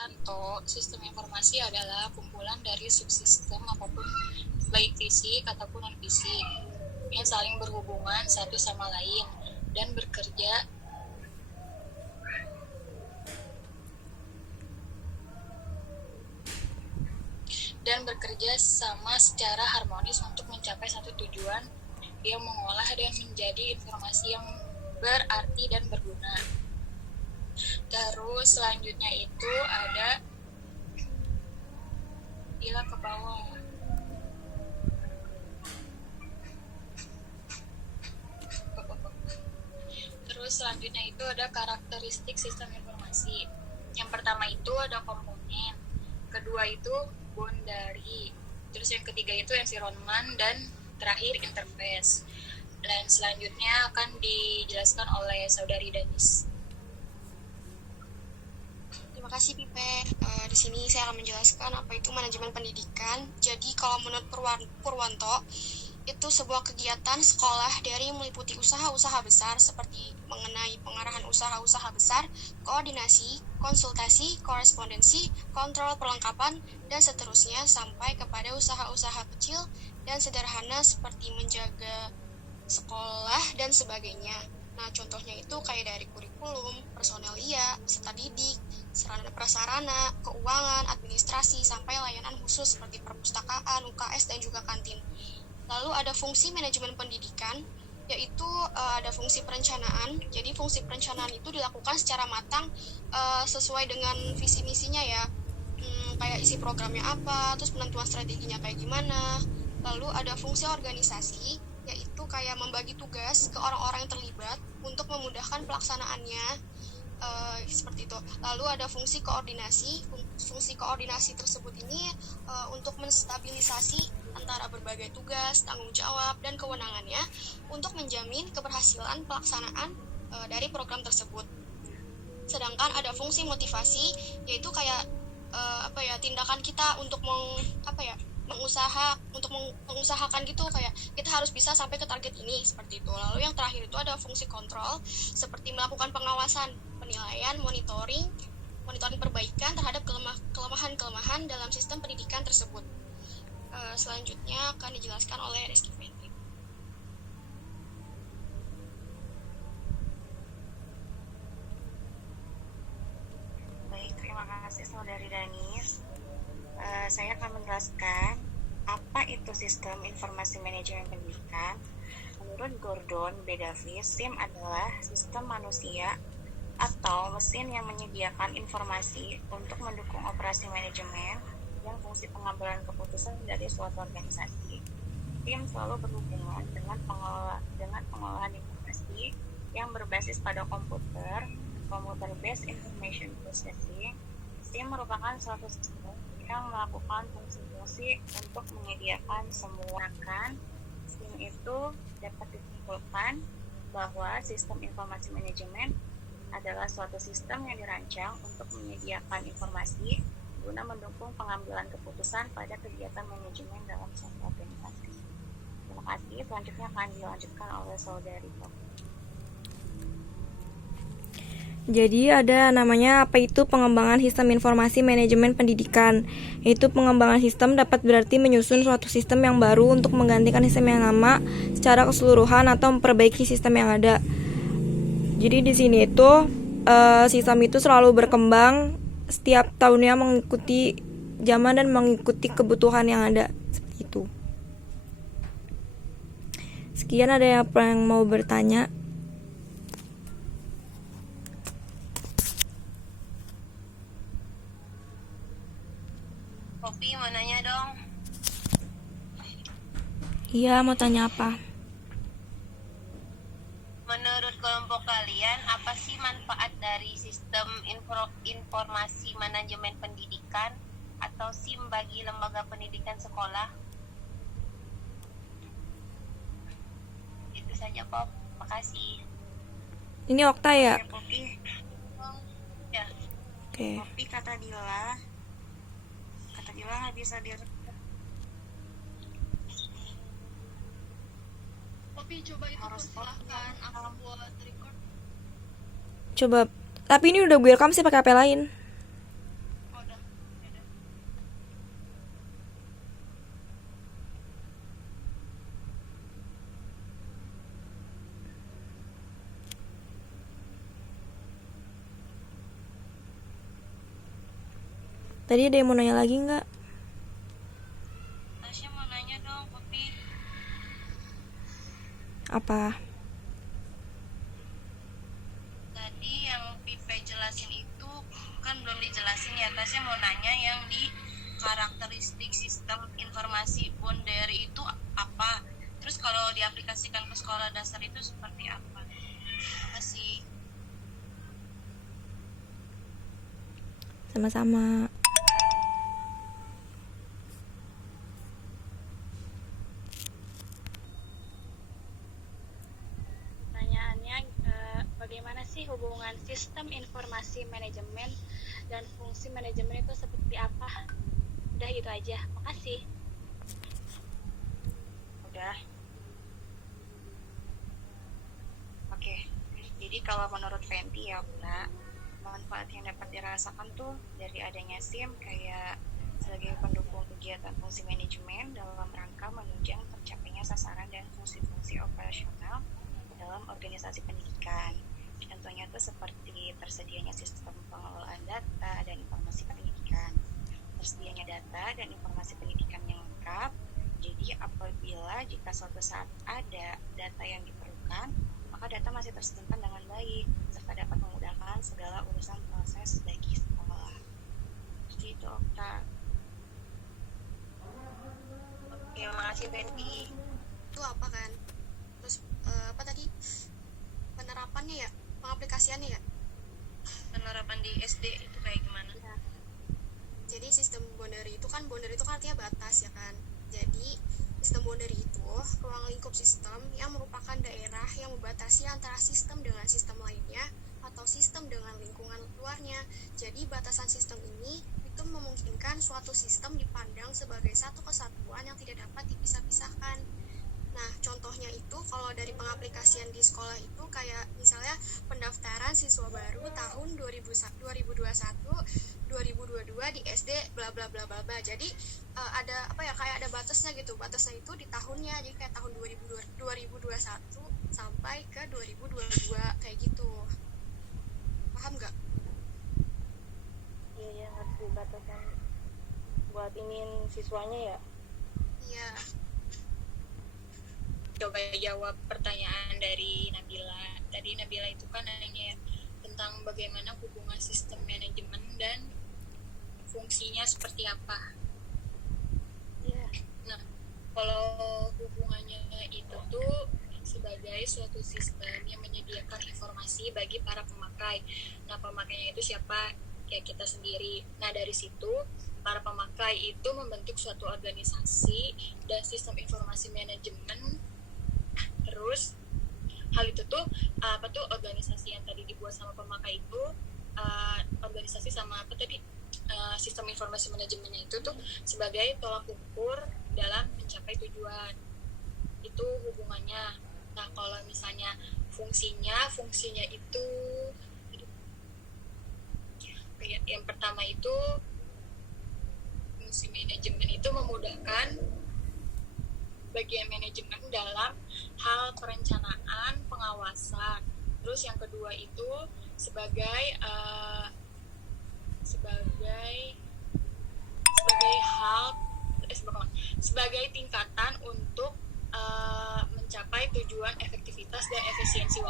Kanto, sistem informasi adalah kumpulan dari subsistem apapun, baik fisik ataupun non-fisik, yang saling berhubungan satu sama lain dan bekerja sama secara harmonis untuk mencapai satu tujuan yang mengolah dan menjadi informasi yang berarti dan berguna. Terus selanjutnya itu ada ke bawah. Terus selanjutnya itu ada karakteristik sistem informasi. Yang pertama itu ada komponen, kedua itu boundary, terus yang ketiga itu environment, dan terakhir interface. Dan selanjutnya akan dijelaskan oleh saudari Danis. Terima kasih Pipe. Di sini saya akan menjelaskan apa itu manajemen pendidikan. Jadi kalau menurut Purwanto, itu sebuah kegiatan sekolah dari meliputi usaha-usaha besar seperti mengenai pengarahan usaha-usaha besar, koordinasi, konsultasi, korespondensi, kontrol perlengkapan, dan seterusnya sampai kepada usaha-usaha kecil dan sederhana seperti menjaga sekolah dan sebagainya. Nah, contohnya itu kayak dari kurikulum, personelia, peserta didik, sarana prasarana, keuangan, administrasi, sampai layanan khusus seperti perpustakaan, UKS, dan juga kantin. Lalu ada fungsi manajemen pendidikan, yaitu ada fungsi perencanaan. Jadi fungsi perencanaan itu dilakukan secara matang sesuai dengan visi misinya ya. Kayak isi programnya apa, terus penentuan strateginya kayak gimana. Lalu ada fungsi organisasi, yaitu kayak membagi tugas ke orang-orang yang terlibat untuk memudahkan pelaksanaannya. Seperti itu. Lalu ada fungsi koordinasi. Fungsi koordinasi tersebut ini untuk menstabilisasi antara berbagai tugas, tanggung jawab, dan kewenangannya untuk menjamin keberhasilan pelaksanaan dari program tersebut. Sedangkan ada fungsi motivasi, yaitu kayak tindakan kita untuk mengusahakan gitu, kayak kita harus bisa sampai ke target ini, seperti itu. Lalu yang terakhir itu ada fungsi kontrol, seperti melakukan pengawasan, penilaian, monitoring perbaikan terhadap kelemahan-kelemahan dalam sistem pendidikan tersebut. Selanjutnya akan dijelaskan oleh Rizky Fetri. Baik, terima kasih Saudari Danis. Saya akan menjelaskan apa itu sistem informasi manajemen pendidikan. Menurut Gordon B. Davis, SIM adalah sistem manusia atau mesin yang menyediakan informasi untuk mendukung operasi manajemen yang fungsi pengambilan keputusan dari suatu organisasi. Tim selalu berhubungan dengan pengolahan informasi yang berbasis pada computer-based information processing. SIM merupakan suatu sistem yang melakukan fungsi-fungsi untuk menyediakan semua. SIM itu dapat disimpulkan bahwa sistem informasi manajemen adalah suatu sistem yang dirancang untuk menyediakan informasi guna mendukung pengambilan keputusan pada kegiatan manajemen dalam suatu organisasi. Terima kasih. Selanjutnya akan dilanjutkan oleh Saudari Poppy. Jadi ada namanya apa itu pengembangan sistem informasi manajemen pendidikan. Yaitu pengembangan sistem dapat berarti menyusun suatu sistem yang baru untuk menggantikan sistem yang lama secara keseluruhan atau memperbaiki sistem yang ada. Jadi di sini itu sistem itu selalu berkembang setiap tahunnya mengikuti zaman dan mengikuti kebutuhan yang ada, seperti itu. Sekian, ada yang mau bertanya? Poppy mau nanya dong. Iya, mau tanya apa? Menurut kelompok kalian, apa sih manfaat dari sistem informasi manajemen pendidikan atau SIM bagi lembaga pendidikan sekolah? Itu saja, Pop. Makasih. Ini Okta ya? Poppy. Ya. Oke. Poppy, kata Dila nggak bisa Poppy, coba itu persilahkan aku buat record. Coba, tapi ini udah gue rekam sih pakai HP lain. Oh Tadi ada yang mau nanya lagi nggak? Tasya mau nanya dong, Popi. Apa? Tadi yang Pipe jelasin itu kan belum dijelasin ya. Tasya mau nanya yang di karakteristik sistem informasi boundary itu apa? Terus kalau diaplikasikan ke sekolah dasar itu seperti apa? Makasih. Sama-sama. Pertanyaannya, bagaimana sih hubungan sistem informasi manajemen dan fungsi manajemen itu seperti apa? Udah gitu aja, makasih. Udah. Oke. Jadi kalau menurut Fenty ya, Bunda, manfaat yang dapat dirasakan tuh dari adanya SIM kayak sebagai pendukung kegiatan fungsi manajemen dalam rangka menunjang tercapainya sasaran dan fungsi-fungsi operasional dalam organisasi pendidikan. Contohnya tuh seperti tersedianya sistem pengelolaan data dan informasi pendidikan, tersedianya data dan informasi pendidikan yang lengkap. Jadi apabila jika suatu saat ada data yang diperlukan, maka data masih tersimpan dengan baik serta dapat memudahkan segala urusan proses bagi sekolah. Seperti itu, Okta. Oke, makasih Fenty. Itu apa kan? Terus apa tadi? Penerapannya ya? Pengaplikasiannya ya? Penerapan di SD itu kayak gimana? Jadi sistem boundary itu kan artinya batas ya kan. Jadi sistem boundary itu ruang lingkup sistem yang merupakan daerah yang membatasi antara sistem dengan sistem lainnya atau sistem dengan lingkungan luarnya. Jadi batasan sistem ini itu memungkinkan suatu sistem dipandang sebagai satu kesatuan yang tidak dapat dipisah-pisahkan. Nah, contohnya itu kalau dari pengaplikasian di sekolah itu kayak misalnya pendaftaran siswa baru tahun 2021 2022 di SD bla bla bla bla bla. Jadi ada apa ya, kayak ada batasnya gitu. Batasnya itu di tahunnya. Jadi kayak tahun 2021 sampai ke 2022 kayak gitu. Paham nggak? Iya, ngerti batasan buat iniin siswanya ya. Iya. Coba jawab pertanyaan dari Nabila. Tadi Nabila itu kan nanya tentang bagaimana hubungan sistem manajemen dan fungsinya seperti apa. Iya. Nah, kalau hubungannya itu tuh sebagai suatu sistem yang menyediakan informasi bagi para pemakai. Nah, pemakainya itu siapa? Ya kita sendiri. Nah, dari situ para pemakai itu membentuk suatu organisasi dan sistem informasi manajemen. Terus hal itu tuh organisasi yang tadi dibuat sama pemakai itu organisasi sama sistem informasi manajemennya itu tuh sebagai tolak ukur dalam mencapai tujuan. Itu hubungannya. Nah, kalau misalnya fungsinya itu yang pertama itu fungsi manajemen itu memudahkan bagian manajemen dalam hal perencanaan, pengawasan. Terus yang kedua itu sebagai tingkatan untuk mencapai tujuan efektivitas dan efisiensi